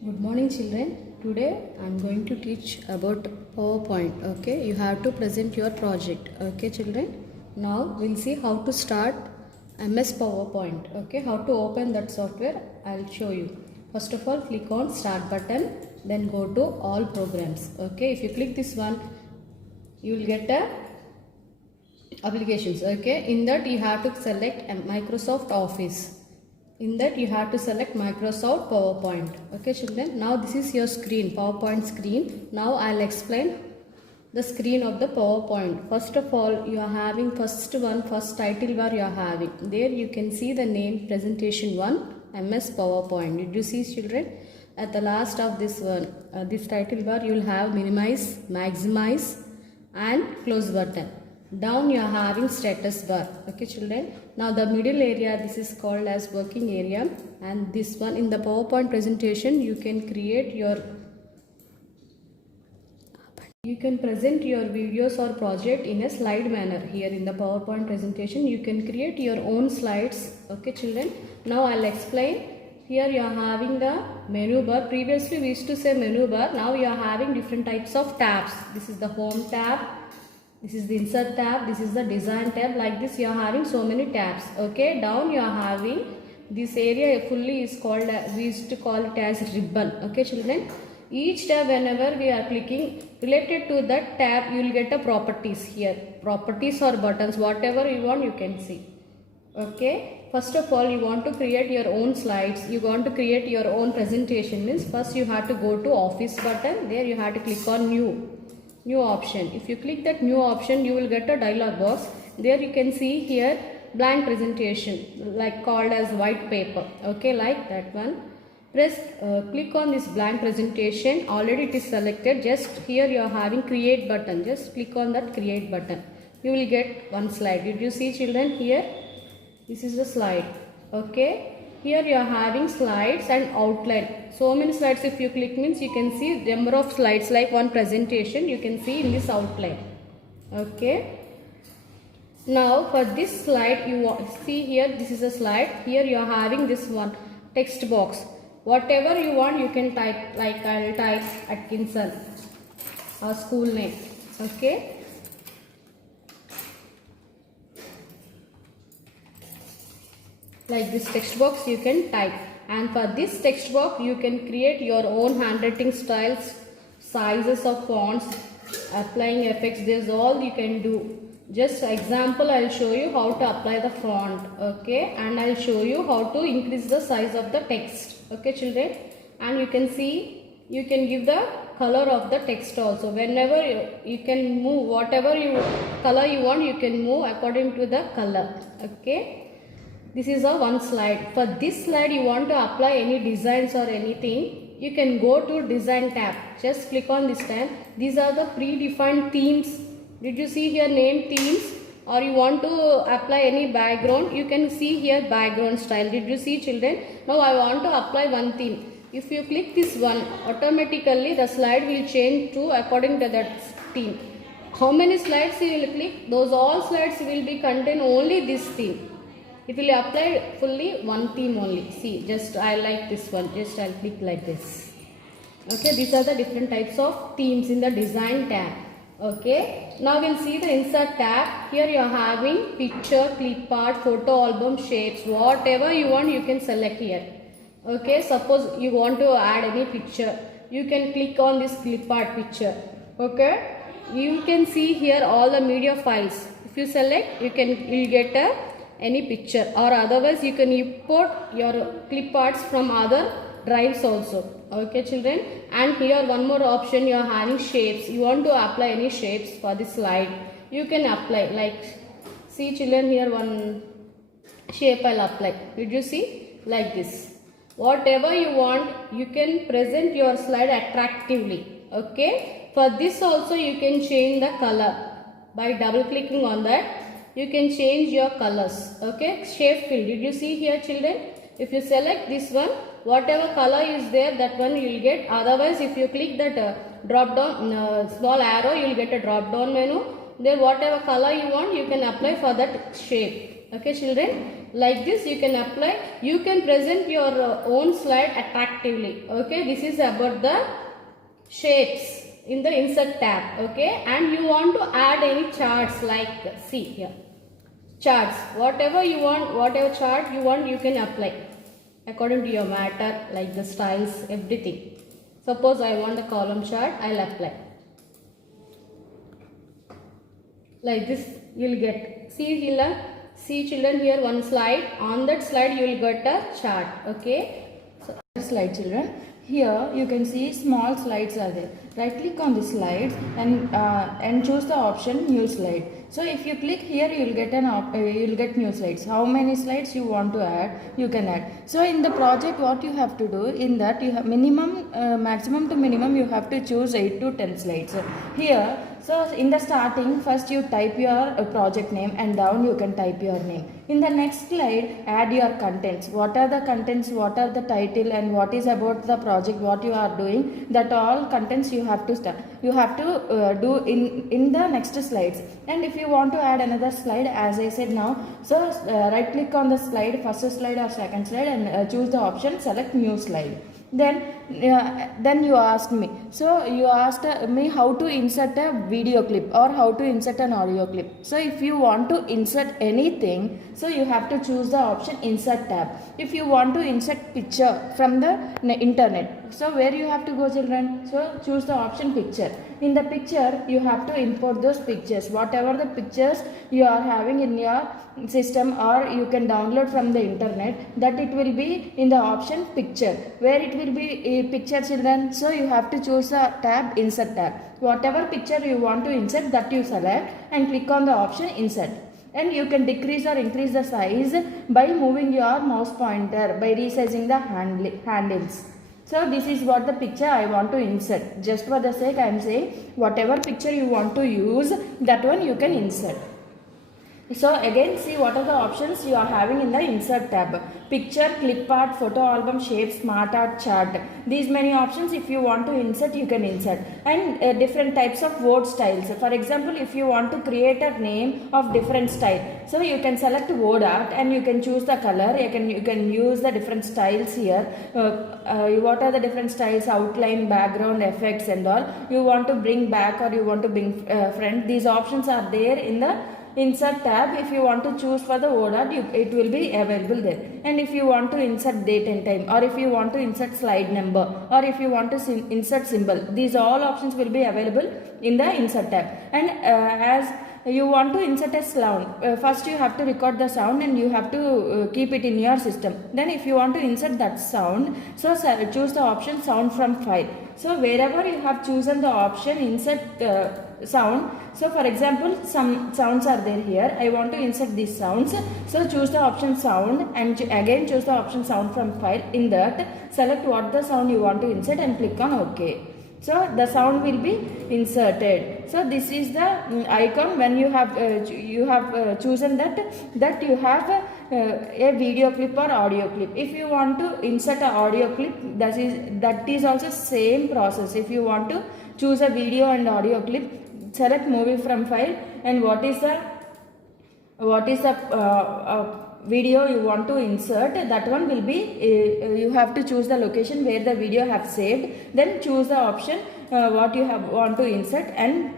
Good morning children. Today I am going to teach about PowerPoint. Okay, you have to present your project. Okay children. Now we'll see how to start MS PowerPoint. Okay, how to open that software I'll show you. First of all, click on start button, then go to all programs. Okay, if you click this one, you will get a applications. Okay, in that you have to select Microsoft Office. In that you have to select Microsoft PowerPoint. Okay children, now this is your screen, PowerPoint screen. Now I'll explain the screen of the PowerPoint. First of all, you are having first title bar you are having. There you can see the name presentation 1 MS PowerPoint. Did you see children? At the last of this one, this title bar you will have minimize, maximize and close button. Down you are having status bar. Okay children, now the middle area, this is called as working area, and this one in the PowerPoint presentation you can present your videos or project in a slide manner. Here in the PowerPoint presentation you can create your own slides. Okay children, now I'll explain. Here you are having the menu bar. Previously we used to say menu bar. Now you are having different types of tabs. This is the home tab, this is the insert tab, this is the design tab. Like this you are having so many tabs. Okay, down you are having this area fully is called, we used to call it as ribbon. Okay children, each tab whenever we are clicking related to that tab you will get a properties. Here properties or buttons, whatever you want you can see. Okay, first of all you want to create your own slides, you want to create your own presentation, means first you have to go to office button. There you have to click on new option. If you click that new option you will get a dialog box. There you can see here blank presentation, like called as white paper. Okay, like that one. Click on this blank presentation. Already it is selected. Just here you are having create button. Just click on that create button. You will get one slide. Did you see children? Here this is the slide. Okay, here you are having slides and outline. So many slides, if you click means you can see number of slides, like one presentation you can see in this outline. Okay, now for this slide you see here, this is a slide. Here you are having this one text box. Whatever you want you can type, like I will type Atkinson or school name. Okay, like this text box you can type, and for this text box you can create your own handwriting styles, sizes of fonts, applying effects. There's all you can do. Just example, I'll show you how to apply the font. Okay, and I'll show you how to increase the size of the text. Okay children, and you can see you can give the color of the text also. Whenever you can move whatever color you want, you can move according to the color. Okay, this is a one slide. For this slide you want to apply any designs or anything, you can go to design tab. Just click on this tab. These are the predefined themes. Did you see here name themes? Or you want to apply any background, you can see here background style. Did you see children? Now I want to apply one theme. If you click this one, automatically the slide will change to according to that theme. How many slides you will click? Those all slides will be contain only this theme. It will apply fully one theme only. See, just I like this one. Just I'll click like this. Okay, these are the different types of themes in the design tab. Okay, now we'll see the insert tab. Here you are having picture, clip art, photo album, shapes. Whatever you want you can select here. Okay, suppose you want to add any picture, you can click on this clip art picture. Okay, you can see here all the media files. If you select, you'll get any picture, or otherwise you can import your clip arts from other drives also. Okay children, and here one more option, you are having shapes. You want to apply any shapes for this slide, you can apply. Like see children, here one shape I'll apply. Did you see? Like this. Whatever you want you can present your slide attractively. Okay, for this also you can change the color by double clicking on that. You can change your colors. Okay, shape fill. Did you see here children? If you select this one, whatever color is there, that one you will get. Otherwise if you click that drop down small arrow, you will get a drop down menu. There whatever color you want you can apply for that shape. Okay children, Like this you can apply. You can present your own slide attractively. Okay, this is about the shapes in the insert tab. Okay, and you want to add any charts, like see here, charts, whatever you want, whatever chart you want, you can apply according to your matter, like the styles, everything. Suppose I want the column chart, I'll apply. Like this you will get. See children, here one slide. On that slide you will get a chart. Okay, so slide children, here you can see small slides are there. Right click on the slides and choose the option new slide. So if you click here, you will get you will get new slides. How many slides you want to add, you can add. So in the project, what you have to do, in that you have maximum to minimum, you have to choose 8 to 10 slides. Here, so in the starting, first you type your project name, and down you can type your name. In the next slide, add your contents. What are the contents, what are the title, and what is about the project, what you are doing, that all contents you have to start. You have to do in the next slides. And if you want to add another slide, as I said now, so right click on the slide, first slide or second slide, and choose the option select new slide. Then you asked me, so you asked me how to insert a video clip or how to insert an audio clip. So if you want to insert anything, so you have to choose the option insert tab. If you want to insert picture from the internet, so where you have to go children, so choose the option picture. In the picture you have to import those pictures, whatever the pictures you are having in your system, or you can download from the internet, that it will be in the option picture. Where it will be a picture children, so you have to choose the tab insert tab. Whatever picture you want to insert, that you select and click on the option insert. And you can decrease or increase the size by moving your mouse pointer, by resizing the handles. So this is what the picture I want to insert. Just for the sake I am saying, whatever picture you want to use, that one you can insert. So again, see what are the options you are having in the insert tab. Picture, clip art, photo album, shape, smart art, chart. These many options, if you want to insert, you can insert. And different types of word styles. For example, if you want to create a name of different style, so you can select word art and you can choose the color. You can use the different styles here. What are the different styles? Outline, background, effects and all. You want to bring back or you want to bring front. These options are there in the insert tab. If you want to choose for the word art, it will be available there. And if you want to insert date and time, or if you want to insert slide number, or if you want to insert symbol, these all options will be available in the insert tab. And as you want to insert a sound, first you have to record the sound and you have to keep it in your system. Then if you want to insert that sound, so choose the option sound from file. So wherever you have chosen the option insert sound, so for example some sounds are there here, I want to insert these sounds, so choose the option sound and again choose the option sound from file. In that, select what the sound you want to insert and click on OK. So the sound will be inserted. So this is the icon when you have chosen that you have a video clip or audio clip. If you want to insert an audio clip, that is also same process. If you want to choose a video and audio clip, select movie from file, and what is the video you want to insert, that one will be you have to choose the location where the video have saved, then choose the option what you want to insert and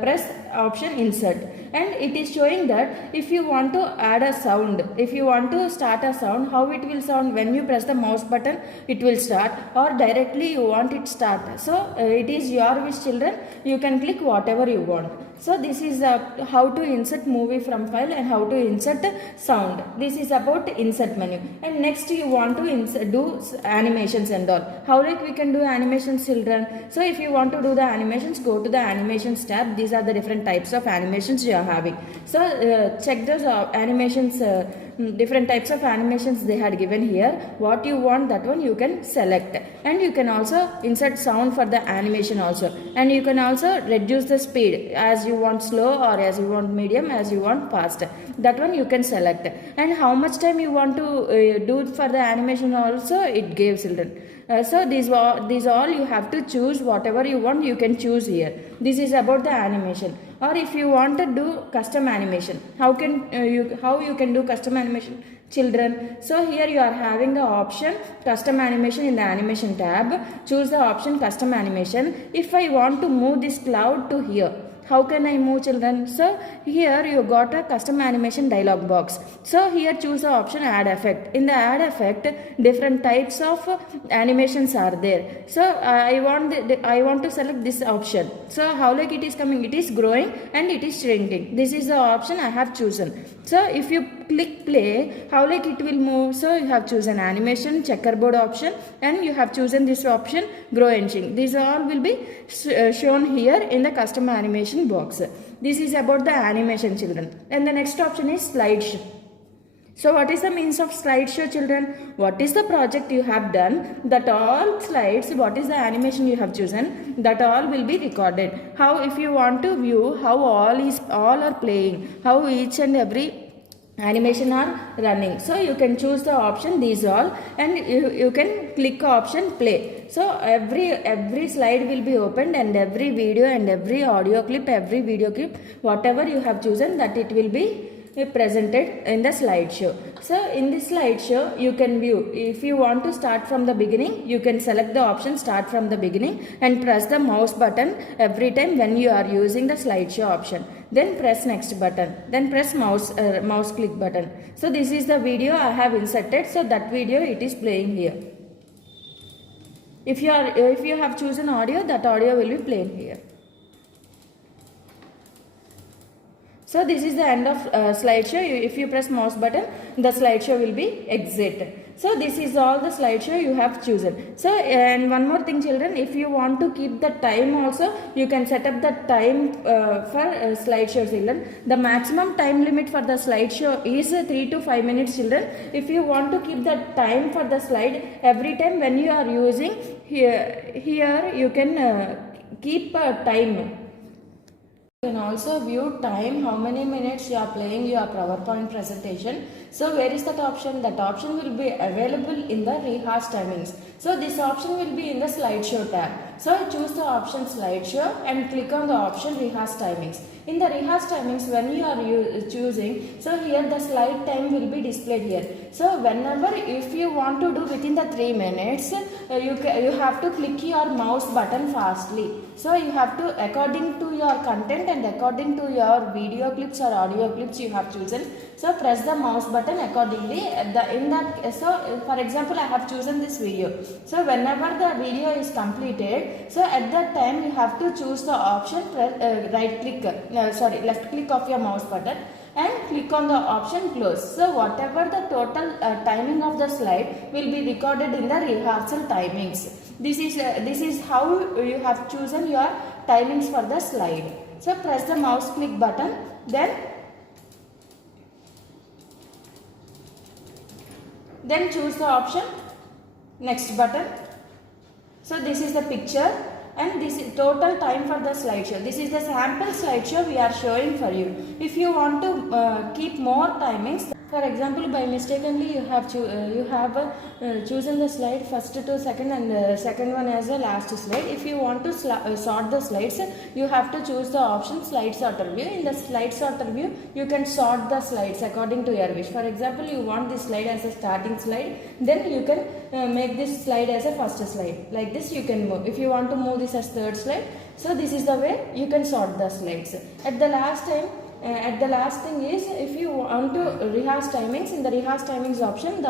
press option insert. And it is showing that if you want to add a sound, if you want to start a sound, how it will sound when you press the mouse button, it will start, or directly you want it start. So it is your wish children, you can click whatever you want. So this is how to insert movie from file and how to insert sound. This is about insert menu. And next you want to do animations and all. How like we can do animations children? So if you want to do the animations, go to the animations tab. These are the different types of animations you are having. So check those animations, different types of animations they had given here. What you want, that one you can select. And you can also insert sound for the animation also. And you can also reduce the speed as you want slow or as you want medium, as you want fast. That one you can select. And how much time you want to do for the animation also, it gives children. So these all you have to choose. Whatever you want, you can choose here. This is about the animation. Or if you want to do custom animation, how you can do custom animation? children. So here you are having the option custom animation in the animation tab. Choose the option custom animation. If I want to move this cloud to here, how can I move, children? So here you got a custom animation dialog box. So here choose the option add effect. In the add effect, different types of animations are there. So I want to select this option. So how like it is coming? It is growing and it is shrinking. This is the option I have chosen. So if you click play, how like it will move? So you have chosen animation, checkerboard option, and you have chosen this option grow and shrink. These all will be shown here in the custom animation box. This is about the animation, children. And the next option is slideshow. So what is the means of slideshow, children? What is the project you have done? That all slides, what is the animation you have chosen? That all will be recorded. How if you want to view how all are playing, how each and every animation are running. So you can choose the option these all, and you can click option play. So every slide will be opened, and every video and every audio clip, every video clip, whatever you have chosen, that it will be presented in the slideshow. So in this slideshow you can view. If you want to start from the beginning, you can select the option start from the beginning and press the mouse button every time when you are using the slideshow option. Then press next button, then press mouse click button. So this is the video I have inserted, so that video it is playing here. If you have chosen audio, that audio will be playing here. So this is the end of slideshow. If you press mouse button, the slideshow will be exit. So this is all the slideshow you have chosen. So and one more thing, children, if you want to keep the time also, you can set up the time for slideshow, children. The maximum time limit for the slideshow is 3 to 5 minutes, children. If you want to keep the time for the slide, every time when you are using here you can keep a time. You can also view time, how many minutes you are playing your PowerPoint presentation. So where is that option? That option will be available in the rehash timings. So this option will be in the slideshow tab. So choose the option slideshow and click on the option rehash timings. In the rehash timings, when you are choosing, so here the slide time will be displayed here. So whenever if you want to do within the 3 minutes, you have to click your mouse button fastly. So you have to, according to your content and according to your video clips or audio clips you have chosen, so press the mouse button accordingly. So for example, I have chosen this video. So whenever the video is completed, so at that time you have to choose the option left click of your mouse button and click on the option close. So whatever the total timing of the slide will be recorded in the rehearsal timings. This is how you have chosen your timings for the slide. So press the mouse click button, then choose the option next button. So this is the picture and this is total time for the slideshow. This is the sample slideshow we are showing for you. If you want to keep more timings, for example, by mistakenly you have chosen the slide first to second and second one as the last slide. If you want to sort the slides, you have to choose the option slide sorter view. In the slide sorter view, you can sort the slides according to your wish. For example, you want this slide as a starting slide, then you can make this slide as a first slide. Like this you can move. If you want to move this as third slide, so this is the way you can sort the slides. At the last thing is, if you want to rehash timings, in the rehash timings option, the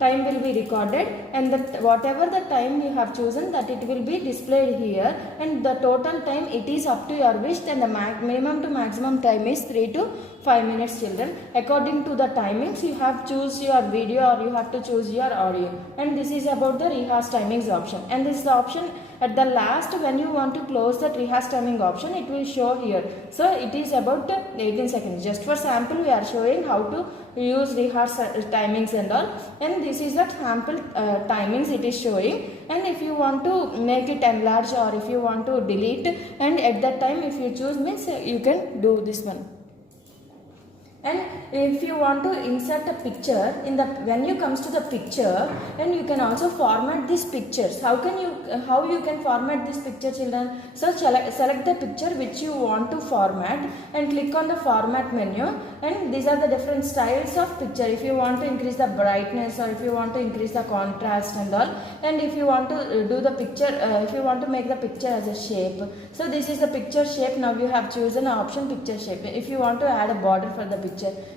time will be recorded, and whatever the time you have chosen, that it will be displayed here, and the total time it is up to your wish, and the minimum to maximum time is 3 to 5 minutes, children. According to the timings, you have choose your video or you have to choose your audio, and this is about the rehash timings option. And this is the option at the last, when you want to close that rehash timing option, it will show here. So it is about 18 seconds. Just for sample, we are showing how to use rehash timings and all, and this is the sample timings it is showing. And if you want to make it enlarge or if you want to delete, and at that time if you choose means you can do this one. And if you want to insert a picture in the, when you comes to the picture, and you can also format these pictures. How you can format this picture, children? So select the picture which you want to format and click on the format menu, and these are the different styles of picture. If you want to increase the brightness, or if you want to increase the contrast and all, and if you want to do the picture, if you want to make the picture as a shape, so this is the picture shape. Now you have chosen option picture shape. If you want to add a border for the picture,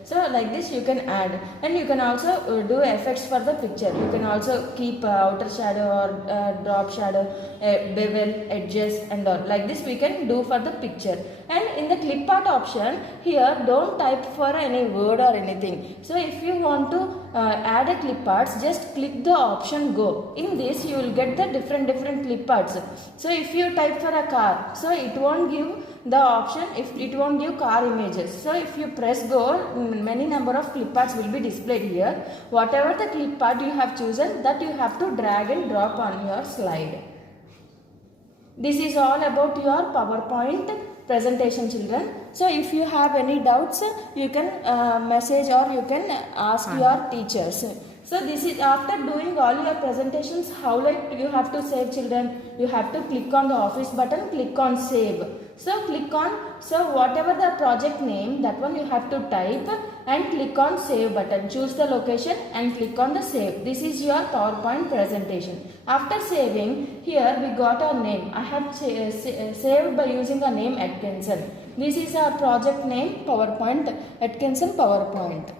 so like this you can add. And you can also do effects for the picture. You can also keep outer shadow or drop shadow, bevel, edges and all. Like this we can do for the picture. And in the clip art option, here don't type for any word or anything. So if you want to add a clip arts, just click the option go. In this you will get the different clip arts. So if you type for a car, so it won't give the option, if it won't give car images. So if you press go, many number of clip arts will be displayed here. Whatever the clip art you have chosen, that you have to drag and drop on your slide. This is all about your PowerPoint presentation, children. So if you have any doubts, you can message or you can ask your teachers. So this is after doing all your presentations, how like you have to save, children? You have to click on the office button, click on save. So click on, so whatever the project name, that one you have to type and click on save button. Choose the location and click on the save. This is your PowerPoint presentation. After saving, here we got our name. I have saved by using the name Atkinson. This is our project name, PowerPoint, Atkinson PowerPoint.